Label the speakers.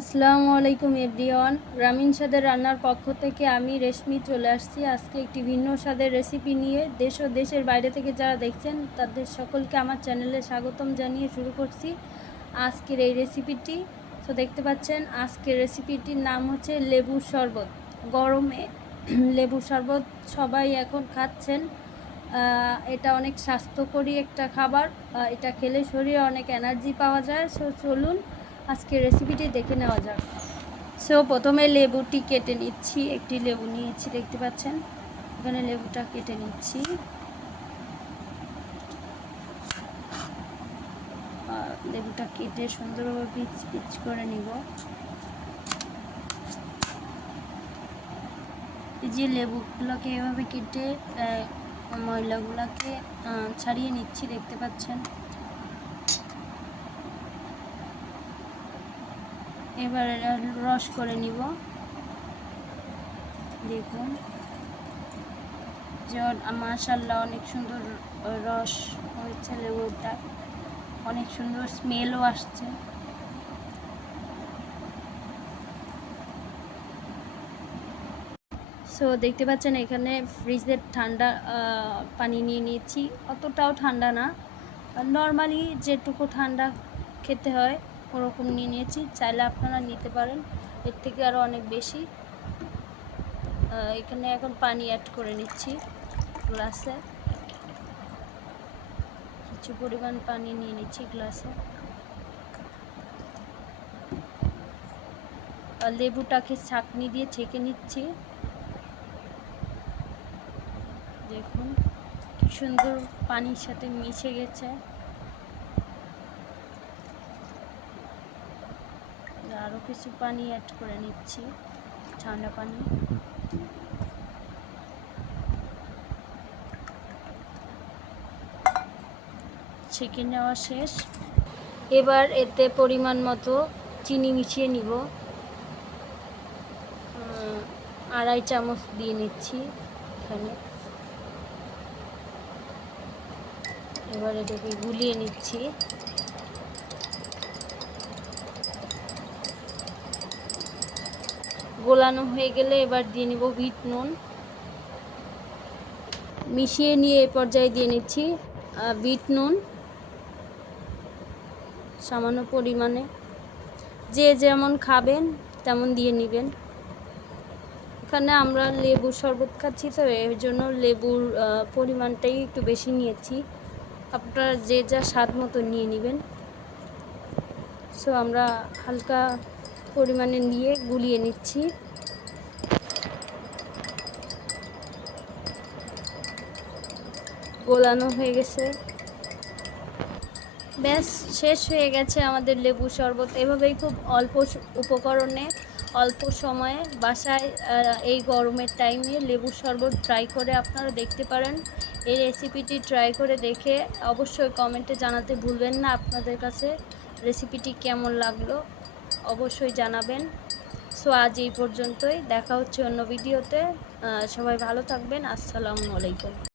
Speaker 1: আসসালামু আলাইকুম এভরিওয়ান। গ্রামীণ স্বাদের রান্নার পক্ষ থেকে আমি রেশমি চলে আসছি। আজকে একটি ভিন্ন স্বাদের রেসিপি নিয়ে দেশ ও দেশের বাইরে থেকে যারা দেখছেন, তাদের সকলকে আমার চ্যানেলে স্বাগতম জানিয়ে শুরু করছি আজকের এই রেসিপিটি। তো দেখতে পাচ্ছেন, আজকের রেসিপিটির নাম হচ্ছে লেবুর শরবত। গরমে লেবুর শরবত সবাই এখন খাচ্ছেন। এটা অনেক স্বাস্থ্যকরী একটা খাবার। এটা খেলে শরীরে অনেক এনার্জি পাওয়া যায়। সো চলুন আজকে রেসিপিটি দেখে নেওয়া যাক। সো প্রথমে লেবুটি কেটে নিচ্ছি। একটি লেবু নিয়েছি, দেখতে পাচ্ছেন? এখানে লেবুটা কেটে নিচ্ছি। লেবুটা কেটে সুন্দরভাবে পিচ পিচ করে নিব। এই যে লেবুগুলোকে এভাবে কেটে ময়লাগুলোকে ছাড়িয়ে নিচ্ছি, দেখতে পাচ্ছেন? এবার রস করে নিব। দেখুন। যে মাশাল্লাহ অনেক সুন্দর রস হয়েছে লেবুটা অনেক সুন্দর স্মেলও আসছে। সো দেখতে পাচ্ছেন, এখানে ফ্রিজের ঠান্ডা পানি নিয়ে নিয়েছি। অতটাও ঠান্ডা না। নর্মালি যেটুকু ঠান্ডা খেতে হয় ওরকম নিয়ে নিয়েছি, চাইলে আপনারা নিতে পারেন। এর থেকে আরও অনেক বেশি। এখানে এখন পানি অ্যাড করে নিচ্ছি গ্লাসে কিছু পরিমাণ পানি নিয়ে নিচ্ছি গ্লাসে লেবুটাকে ছাঁকনি দিয়ে ছেঁকে নিচ্ছি। দেখুন, কি সুন্দর পানির সাথে মিশে গেছে। আরও কিছু পানি অ্যাড করে নিচ্ছি, ঠান্ডা পানি। ছেঁকে নেওয়া শেষ। এবার এতে পরিমাণ মতো চিনি মিশিয়ে নিব। আড়াই চামচ দিয়ে নিচ্ছি এখানে। এবার এটাকে গুলিয়ে নিচ্ছি। গোলানো হয়ে গেলে এবার দিয়ে নিব বিট নুন। মিশিয়ে নিয়ে এ পর্যায়ে দিয়ে নিচ্ছি বিট নুন। সামান্য পরিমাণে। যে যেমন খাবেন, তেমন দিয়ে নেবেন। এখানে আমরা লেবুর শরবত খাচ্ছি, তো এর জন্য লেবুর পরিমাণটাই একটু বেশি নিয়েছি। আপনারা যে যা স্বাদ মতো নিয়ে নেবেন। সো আমরা হালকা পরিমাণে নিয়ে গুলিয়ে নিচ্ছি। গোলানো হয়ে গেছে। ব্যাস, শেষ হয়ে গেছে আমাদের লেবু শরবত। এভাবেই খুব অল্প উপকরণে, অল্প সময়ে বাসায় এই গরমের টাইমে লেবু শরবত ট্রাই করে আপনারা দেখতে পারেন। এই রেসিপিটি ট্রাই করে দেখে অবশ্যই কমেন্টে জানাতে ভুলবেন না। আপনাদের কাছে রেসিপিটি কেমন লাগল? অবশ্যই জানাবেন। সো আজ এই পর্যন্তই। দেখা হচ্ছে অন্য ভিডিওতে। সবাই ভালো থাকবেন। আসসালামু আলাইকুম।